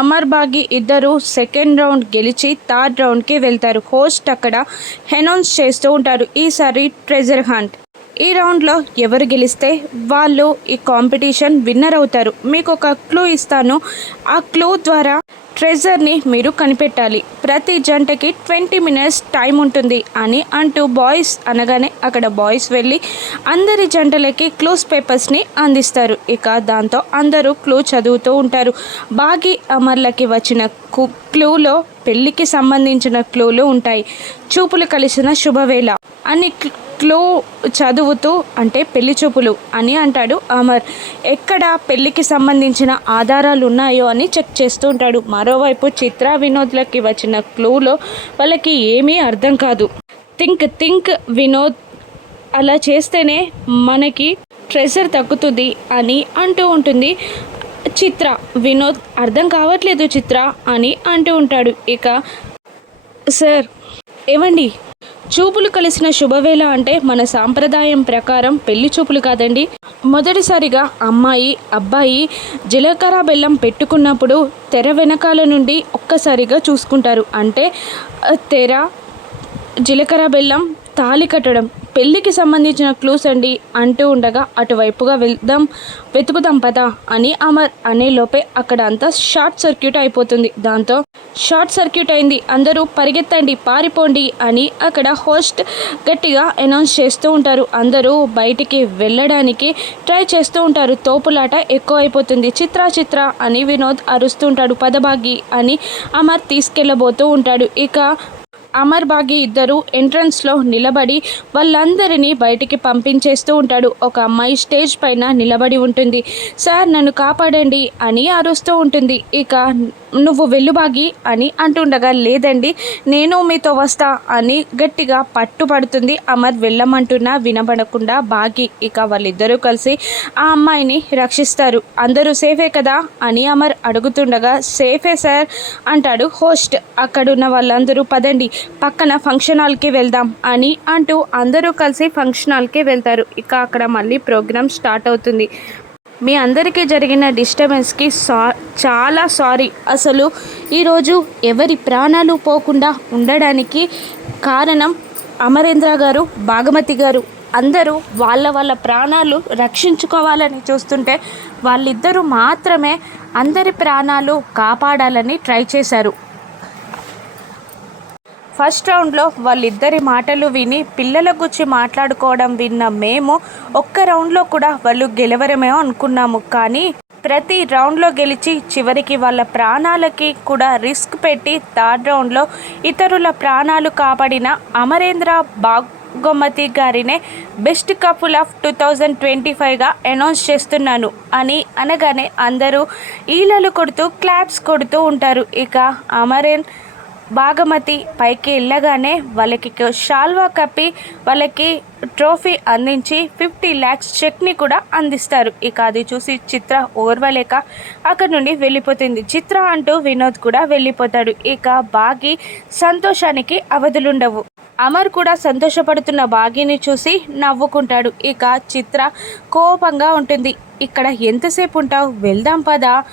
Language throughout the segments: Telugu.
అమర్ బాగి ఇద్దరు సెకండ్ రౌండ్ గెలిచి థర్డ్ రౌండ్కి వెళ్తారు. హోస్ట్ అక్కడ అనౌన్స్ చేస్తూ ఉంటారు. ఈసారి ట్రెజర్ హంట్. ఈ రౌండ్లో ఎవరు గెలిస్తే వాళ్ళు ఈ కాంపిటీషన్ విన్నర్ అవుతారు. మీకు ఒక క్లూ ఇస్తాను. ఆ క్లూ ద్వారా ట్రెజర్ని మీరు కనిపెట్టాలి. ప్రతి జంటకి ట్వంటీ మినిట్స్ టైం ఉంటుంది అని అంటూ బాయ్స్ అనగానే అక్కడ బాయ్స్ వెళ్ళి అందరి జంటలకి క్లూస్ పేపర్స్ని అందిస్తారు. ఇక దాంతో అందరూ క్లూ చదువుతూ ఉంటారు. బాగి అమర్లకి వచ్చిన కు- క్లూలో పెళ్ళికి సంబంధించిన క్లూలు ఉంటాయి. చూపులు కలిసిన శుభవేళ అని చెట్లు చదువుతూ అంటే పెళ్ళి చూపులు అని అంటాడు అమర్. ఎక్కడ పెళ్ళికి సంబంధించిన ఆధారాలు ఉన్నాయో అని చెక్ చేస్తూ ఉంటాడు. మరోవైపు చిత్ర వినోద్లకి వచ్చిన క్లూలో వాళ్ళకి ఏమీ అర్థం కాదు. థింక్ థింక్ వినోద్ అలా చేస్తేనే మనకి ట్రెజర్ తగ్గుతుంది అని అంటూ ఉంటుంది. చిత్ర వినోద్ అర్థం కావట్లేదు చిత్ర అని అంటూ ఉంటాడు. ఇక సార్ ఏవండి చూపులు కలిసిన శుభవేళ అంటే మన సాంప్రదాయం ప్రకారం పెళ్ళి చూపులు కాదండి. మొదటిసారిగా అమ్మాయి అబ్బాయి జీలకర్ర బెల్లం పెట్టుకున్నప్పుడు తెర వెనకాల నుండి ఒక్కసారిగా చూసుకుంటారు. అంటే తెర జీలకర్ర బెల్లం తాళి కట్టడం పెళ్ళికి సంబంధించిన క్లూస్ అండి అంటూ ఉండగా అటువైపుగా వెళ్దాం వెతుకుదాం పదా అని అమర్ అనే లోపే అక్కడ అంతా షార్ట్ సర్క్యూట్ అయిపోతుంది. దాంతో షార్ట్ సర్క్యూట్ అయింది అందరూ పరిగెత్తండి పారిపోండి అని అక్కడ హోస్ట్ గట్టిగా అనౌన్స్ చేస్తూ ఉంటారు. అందరూ బయటికి వెళ్ళడానికి ట్రై చేస్తూ ఉంటారు. తోపులాట ఎక్కువ అయిపోతుంది చిత్ర చిత్ర అని వినోద్ అరుస్తూ ఉంటాడు. పదభాగి అని అమర్ తీసుకెళ్ళబోతూ ఉంటాడు. ఇక అమర్ బాగి ఇద్దరు ఎంట్రన్స్లో నిలబడి వాళ్ళందరినీ బయటికి పంపించేస్తూ ఉంటాడు. ఒక అమ్మాయి స్టేజ్ పైన నిలబడి ఉంటుంది. సార్ నన్ను కాపాడండి అని అరుస్తూ ఉంటుంది. ఇక నువ్వు వెళ్ళు బాగి అని అంటుండగా లేదండి నేను మీతో వస్తా అని గట్టిగా పట్టుపడుతుంది అమర్. వెళ్ళమంటున్నా వినబడకుండా బాగి ఇక వాళ్ళిద్దరూ కలిసి ఆ అమ్మాయిని రక్షిస్తారు అందరూ సేఫే కదా? అని అమర్ అడుగుతుండగా సేఫే సార్ అంటాడు హోస్ట్. అక్కడున్న వాళ్ళందరూ పదండి పక్కన ఫంక్షన్ హాల్కి వెళ్దాం అని అంటూ అందరూ కలిసి ఫంక్షన్ హాల్కి వెళ్తారు. ఇక అక్కడ మళ్ళీ ప్రోగ్రామ్ స్టార్ట్ అవుతుంది. మీ అందరికీ జరిగిన డిస్టర్బెన్స్కి సా చాలా సారీ. అసలు ఈరోజు ఎవరి ప్రాణాలు పోకుండా ఉండడానికి కారణం అమరేంద్ర గారు భాగమతి గారు. అందరూ వాళ్ళ వాళ్ళ ప్రాణాలు రక్షించుకోవాలని చూస్తుంటే వాళ్ళిద్దరూ మాత్రమే అందరి ప్రాణాలు కాపాడాలని ట్రై చేశారు. ఫస్ట్ రౌండ్లో వాళ్ళిద్దరి మాటలు విని పిల్లల గురించి మాట్లాడుకోవడం విన్న మేము ఒక్క రౌండ్లో కూడా వాళ్ళు గెలవరమేమో అనుకున్నాము. కానీ ప్రతి రౌండ్లో గెలిచి చివరికి వాళ్ళ ప్రాణాలకి కూడా రిస్క్ పెట్టి థర్డ్ రౌండ్లో ఇతరుల ప్రాణాలు కాపాడిన అమరేంద్ర భాగమతి గారినే best couple of two thousand twenty ఫైవ్గా announce చేస్తున్నాను అని అనగానే అందరూ ఈలలు కొడుతూ క్లాప్స్ కొడుతూ ఉంటారు. ఇక అమరేన్ భాగమతి పైకి వెళ్ళగానే వాళ్ళకి షాల్వా కప్పి వాళ్ళకి ట్రోఫీ అందించి ఫిఫ్టీ ల్యాక్స్ చెక్ని కూడా అందిస్తారు. ఇక అది చూసి చిత్ర ఓర్వలేక అక్కడి నుండి వెళ్ళిపోతుంది. చిత్ర అంటూ వినోద్ కూడా వెళ్ళిపోతాడు. ఇక బాగి సంతోషానికి అవధులుండవు. అమర్ కూడా సంతోషపడుతున్న బాగిని చూసి నవ్వుకుంటాడు. ఇక చిత్ర కోపంగా ఉంటుంది. ఇక్కడ ఎంతసేపు ఉంటావు? వెళ్దాం పదా?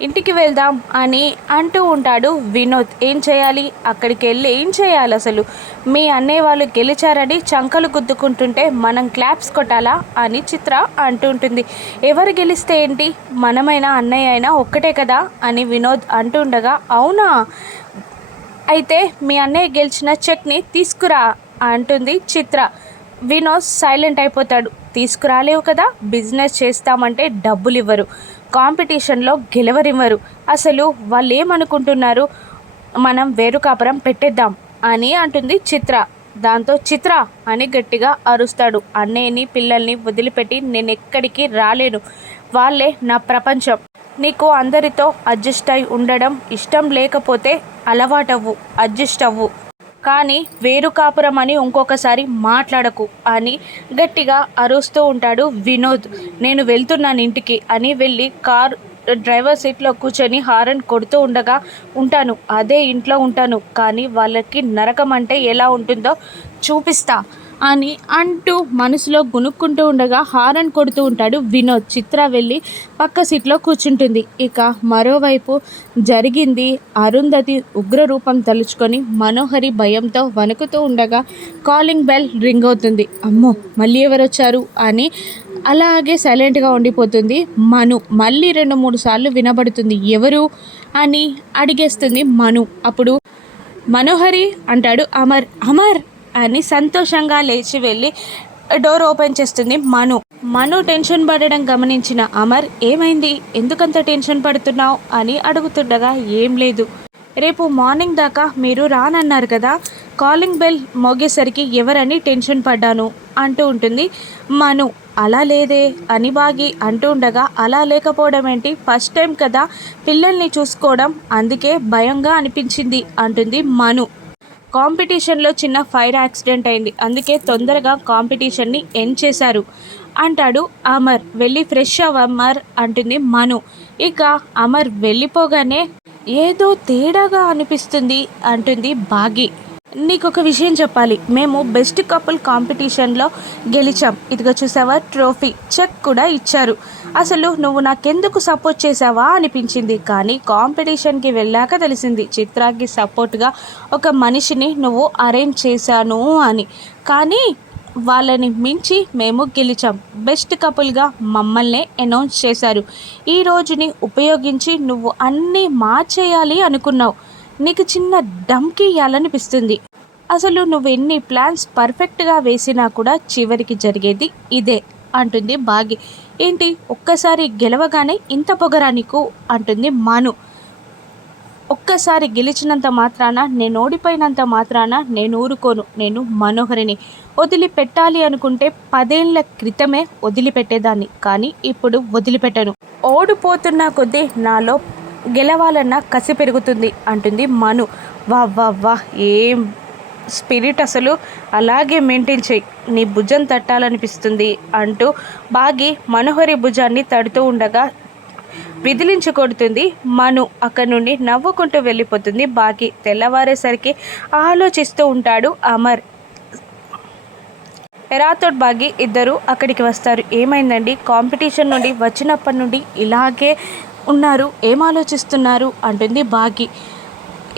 ఇంటికి వెళ్దాం అని అంటూ ఉంటాడు వినోద్. ఏం చేయాలి? అక్కడికి వెళ్ళి ఏం చేయాలి అసలు? మీ అన్నయ్య వాళ్ళు గెలిచారని చంకలు గుద్దుకుంటుంటే మనం క్లాప్స్ కొట్టాలా? అని చిత్ర అంటూ ఉంటుంది. ఎవరు గెలిస్తే ఏంటి? మనమైనా అన్నయ్య అయినా ఒక్కటే కదా? అని వినోద్ అంటుండగా అవునా? అయితే మీ అన్నయ్య గెలిచిన చెక్ని తీసుకురా అంటుంది చిత్ర. వినోద్ సైలెంట్ అయిపోతాడు. తీసుకురాలేవు కదా బిజినెస్ చేస్తామంటే డబ్బులు ఇవ్వరు కాంపిటీషన్లో గెలవరివ్వరు. అసలు వాళ్ళు ఏమనుకుంటున్నారు మనం వేరు కాపురం పెట్టేద్దాం అని అంటుంది చిత్ర. దాంతో చిత్ర అని గట్టిగా అరుస్తాడు. అన్నయ్యని పిల్లల్ని వదిలిపెట్టి నేను ఎక్కడికి రాలేను. వాళ్ళే నా ప్రపంచం. నీకు అందరితో అడ్జస్ట్ అయి ఉండడం ఇష్టం లేకపోతే అలవాటవ్వు అడ్జస్ట్ అవ్వు. కానీ వేరు కాపురం అని ఇంకొకసారి మాట్లాడకు అని గట్టిగా అరుస్తూ ఉంటాడు వినోద్. నేను వెళ్తున్నాను ఇంటికి అని వెళ్ళి కార్ డ్రైవర్ సీట్లో కూర్చొని హారన్ కొడుతూ ఉండగా ఉంటాను అదే ఇంట్లో ఉంటాను కానీ వాళ్ళకి నరకం అంటే ఎలా ఉంటుందో చూపిస్తా. అని అంటూ మనసులో గునుక్కుంటూ ఉండగా హారన్ కొడుతూ ఉంటాడు వినోద్. చిత్ర వెళ్ళి పక్క సీట్లో కూర్చుంటుంది. ఇక మరోవైపు జరిగింది అరుంధతి ఉగ్రరూపం తలుచుకొని మనోహరి భయంతో వణుకుతూ ఉండగా కాలింగ్ బెల్ రింగ్ అవుతుంది. అమ్మో మళ్ళీ ఎవరు వచ్చారు అని అలాగే సైలెంట్గా ఉండిపోతుంది. మను మళ్ళీ రెండు మూడు సార్లు వినబడుతుంది. ఎవరు అని అడిగేస్తుంది మను. అప్పుడు మనోహరి అంటాడు అమర్ అమర్! అని సంతోషంగా లేచి వెళ్ళి డోర్ ఓపెన్ చేస్తుంది మను. మను టెన్షన్ పడడం గమనించిన అమర్ ఏమైంది? ఎందుకంత టెన్షన్ పడుతున్నావు? అని అడుగుతుండగా ఏం లేదు. రేపు మార్నింగ్ దాకా మీరు రానన్నారు కదా. కాలింగ్ బెల్ మోగేసరికి ఎవరని టెన్షన్ పడ్డాను అంటూ ఉంటుంది మను. అలా లేదే అని బాగి అంటూ ఉండగా అలా లేకపోవడం ఏంటి? ఫస్ట్ టైం కదా పిల్లల్ని చూసుకోవడం. అందుకే భయంగా అనిపించింది అంటుంది మను. కాంపిటీషన్లో చిన్న ఫైర్ యాక్సిడెంట్ అయింది. అందుకే తొందరగా కాంపిటీషన్ని ఎండ్ చేశారు. అంటాడు అమర్. వెళ్ళి ఫ్రెష్ అవ్ అమర్ అంటుంది మను. ఇక అమర్ వెళ్ళిపోగానే ఏదో తేడాగా అనిపిస్తుంది అంటుంది బాగి. నీకు ఒక విషయం చెప్పాలి. మేము బెస్ట్ కపుల్ కాంపిటీషన్లో గెలిచాం. ఇదిగో చూసావా? ట్రోఫీ. చెక్ కూడా ఇచ్చారు. అసలు నువ్వు నాకెందుకు సపోర్ట్ చేసావా అనిపించింది. కానీ కాంపిటీషన్కి వెళ్ళాక తెలిసింది. చిత్రాకి సపోర్ట్గా ఒక మనిషిని నువ్వు అరేంజ్ చేశాను అని. కానీ వాళ్ళని మించి మేము గెలిచాం. బెస్ట్ కపుల్గా మమ్మల్ని అనౌన్స్ చేశారు. ఈ రోజుని ఉపయోగించి నువ్వు అన్నీ మార్చేయాలి అనుకున్నావు. నీకు చిన్న డంకి ఇవ్వాలనిపిస్తుంది అసలు నువ్వు ఎన్ని ప్లాన్స్ పర్ఫెక్ట్గా వేసినా కూడా చివరికి జరిగేది ఇదే అంటుంది బాగి. ఏంటి? ఒక్కసారి గెలవగానే ఇంత పొగరా నీకు? అంటుంది మాను. ఒక్కసారి గెలిచినంత మాత్రాన నేను ఓడిపోయినంత మాత్రాన నేను ఊరుకోను. నేను మనోహరిని వదిలిపెట్టాలి అనుకుంటే పదేళ్ళ క్రితమే వదిలిపెట్టేదాన్ని. కానీ ఇప్పుడు వదిలిపెట్టను. ఓడిపోతున్న కొద్దీ నాలో గెలవాలన్న కసి పెరుగుతుంది అంటుంది మను. వా వా వా ఏం స్పిరిట్ అసలు? అలాగే మెయింటైన్ చేయి. నీ భుజం తట్టాలనిపిస్తుంది అంటూ బాగి మనోహరి భుజాన్ని తడుతూ ఉండగా విదిలించి కొడుతుంది మను. అక్కడి నుండి నవ్వుకుంటూ వెళ్ళిపోతుంది బాగి. తెల్లవారేసరికి ఆలోచిస్తూ ఉంటాడు అమర్. ఎరాతోడ్ బాగి ఇద్దరు అక్కడికి వస్తారు. ఏమైందండి? కాంపిటీషన్ నుండి వచ్చినప్పటి నుండి ఇలాగే ఉన్నారు ఏం ఆలోచిస్తున్నారు అంటుంది బాగి.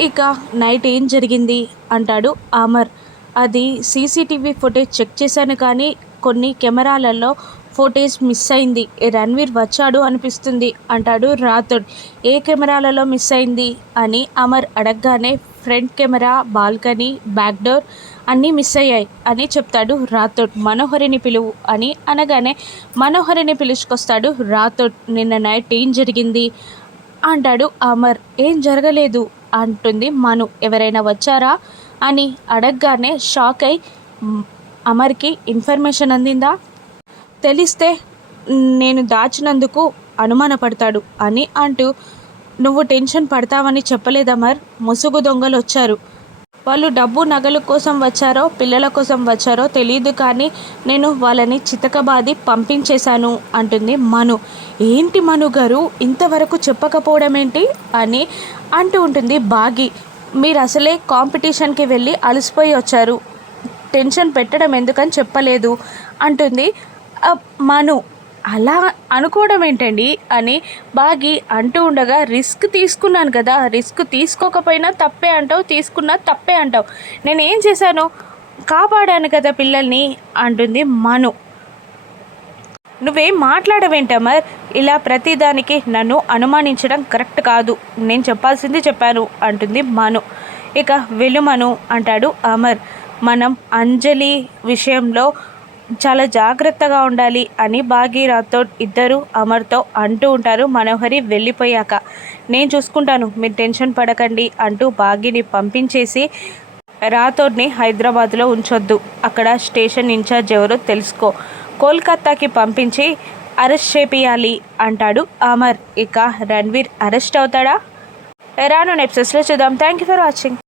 ఇక నైట్ ఏం జరిగింది అంటాడు అమర్ అది సీసీటీవీ ఫుటేజ్ చెక్ చేశాను కానీ కొన్ని కెమెరాలలో ఫోటేజ్ మిస్ అయింది. రణ్వీర్ వచ్చాడు అనిపిస్తుంది. అంటాడు రాథోడ్. ఏ కెమెరాలలో మిస్ అయింది అని అమర్ అడగగానే front camera balcony back door అన్నీ మిస్ అయ్యాయి అని చెప్తాడు రాథోడ్. మనోహరిని పిలువు అని అనగానే మనోహరిని పిలుచుకొస్తాడు రాథోడ్. నిన్న నైట్ ఏం జరిగింది? అంటాడు అమర్. ఏం జరగలేదు అంటుంది మను. ఎవరైనా వచ్చారా? అని అడగగానే షాక్ అయి అమర్కి ఇన్ఫర్మేషన్ అందిందా? తెలిస్తే నేను దాచినందుకు అనుమానపడతాడు అని అంటూ నువ్వు టెన్షన్ పడతావని చెప్పలేదమర్ ముసుగు దొంగలు వచ్చారు. వాళ్ళు డబ్బు నగల కోసం వచ్చారో పిల్లల కోసం వచ్చారో తెలియదు కానీ నేను వాళ్ళని చితకబాది పంపించేశాను అంటుంది మను. ఏంటి మను గారు? ఇంతవరకు చెప్పకపోవడం ఏంటి అని అంటూ ఉంటుంది బాగి. మీరు అసలే కాంపిటీషన్కి వెళ్ళి అలసిపోయి వచ్చారు. టెన్షన్ పెట్టడం ఎందుకని చెప్పలేదు అంటుంది మను. అలా అనుకోవడం ఏంటండి? అని బాగి అంటూ ఉండగా రిస్క్ తీసుకున్నాను కదా రిస్క్ తీసుకోకపోయినా తప్పే అంటావు తీసుకున్నా తప్పే అంటావు. నేను ఏం చేశాను? కాపాడాను కదా పిల్లల్ని అంటుంది మను. నువ్వేం మాట్లాడవేంటమర్ ఇలా ప్రతిదానికి నన్ను అనుమానించడం కరెక్ట్ కాదు. నేను చెప్పాల్సింది చెప్పాను అంటుంది మను. ఇక వెలుమను అంటాడు అమర్. మనం అంజలి విషయంలో చాలా జాగ్రత్తగా ఉండాలి అని బాగి ఇద్దరు అమర్తో అంటూ ఉంటారు. మనోహరి వెళ్ళిపోయాక నేను చూసుకుంటాను మీరు టెన్షన్ పడకండి అంటూ బాగిని పంపించేసి రాథోడ్ని హైదరాబాద్లో ఉంచొద్దు. అక్కడ స్టేషన్ ఇన్ఛార్జ్ ఎవరో తెలుసుకో కోల్కత్తాకి పంపించి అరెస్ట్ చేపియాలి అంటాడు అమర్. ఇక రణ్వీర్ అరెస్ట్ అవుతాడా? రాను నెప్సెస్లో చూద్దాం. Thank you for watching